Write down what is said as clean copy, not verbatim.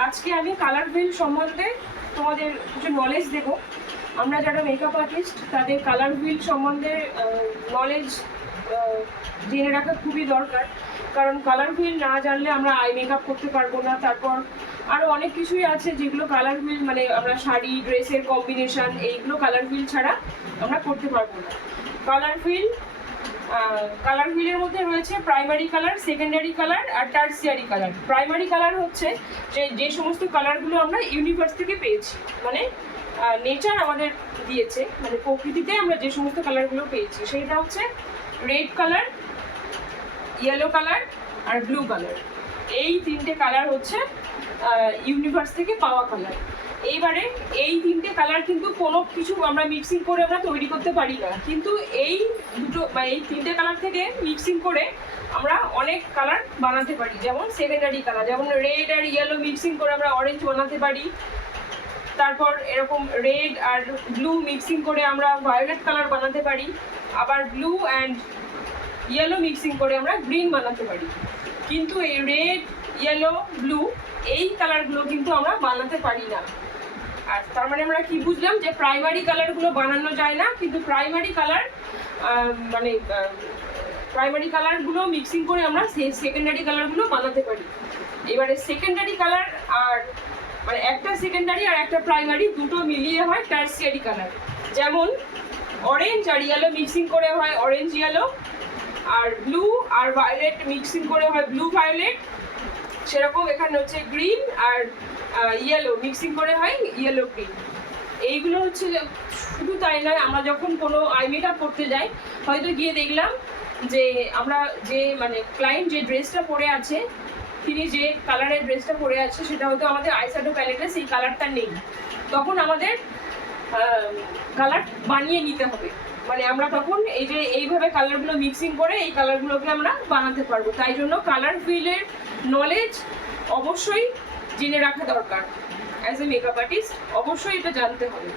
আজকে আমি colour wheel সম্বন্ধে তোমাদের কিছু নলেজ দেব। আমরা যারা মেকআপ আর্টিস্ট তাদের কালার হুইল সম্বন্ধে নলেজ জেনে রাখা খুবই দরকার, কারণ কালার হুইল না জানলে আমরা আই মেকআপ করতে পারবো না। তারপর আরও অনেক কিছুই আছে যেগুলো কালার হুইল, মানে আমরা শাড়ি ড্রেসের কম্বিনেশন, এইগুলো কালার হুইল ছাড়া আমরা করতে পারবো না। কালার হুইলের মধ্যে রয়েছে প্রাইমারি কালার, সেকেন্ডারি কালার আর টার্সিয়ারি কালার। প্রাইমারি কালার হচ্ছে যে সমস্ত কালারগুলো আমরা ইউনিভার্স থেকে পেয়েছি, মানে নেচার আমাদের দিয়েছে, মানে প্রকৃতিতে আমরা যে সমস্ত কালারগুলো পেয়েছি, সেটা হচ্ছে রেড কালার, ইয়েলো কালার আর ব্লু কালার। এই তিনটে কালার হচ্ছে ইউনিভার্স থেকে পাওয়া কালার। এইবারে এই তিনটে কালার কিন্তু কোনো কিছু আমরা মিক্সিং করে আমরা তৈরি করতে পারি না, কিন্তু এই দুটো বা এই তিনটে কালার থেকে মিক্সিং করে আমরা অনেক কালার বানাতে পারি। যেমন সেকেন্ডারি কালার, যেমন রেড আর ইয়েলো মিক্সিং করে আমরা অরেঞ্জ বানাতে পারি। তারপর এরকম রেড আর ব্লু মিক্সিং করে আমরা ভায়োলেট কালার বানাতে পারি। আবার ব্লু অ্যান্ড ইয়েলো মিক্সিং করে আমরা গ্রিন বানাতে পারি। কিন্তু এই রেড, ইয়েলো, ব্লু এই কালারগুলো কিন্তু আমরা বানাতে পারি না। আর তার মানে আমরা কি বুঝলাম, যে প্রাইমারি কালারগুলো বানানো যায় না, কিন্তু প্রাইমারি কালারগুলো মিক্সিং করে আমরা সেকেন্ডারি কালারগুলো বানাতে পারি। এবারে সেকেন্ডারি কালার আর মানে একটা সেকেন্ডারি আর একটা প্রাইমারি দুটো মিলিয়ে হয় টার্সিয়ারি কালার। যেমন অরেঞ্জ আর ইয়েলো মিক্সিং করে হয় অরেঞ্জ ইয়েলো, আর ব্লু আর ভায়োলেট মিক্সিং করে হয় ব্লু ভায়োলেট। সেরকম এখানে হচ্ছে গ্রিন আর ইয়েলো মিক্সিং করে হয় ইয়েলো গ্রিন। এইগুলো হচ্ছে, শুধু তাই নয়, আমরা যখন কোনো আই মেকআপ করতে যাই, হয়তো গিয়ে দেখলাম যে আমরা যে মানে ক্লায়েন্ট যে ড্রেসটা পরে আছে, তিনি যে কালারের ড্রেসটা পরে আছে সেটা হয়তো আমাদের আইশ্যাডো প্যালেটে সেই কালারটা নেই, তখন আমাদের কালার বানিয়ে নিতে হবে। মানে আমরা তখন এই যে এইভাবে কালারগুলো মিক্সিং করে এই কালারগুলোকে আমরা বানাতে পারবো। তাই জন্য কালার হুইলের নলেজ অবশ্যই জেনে রাখা দরকার। অ্যাজ এ মেকআপ আর্টিস্ট অবশ্যই এটা জানতে হবে।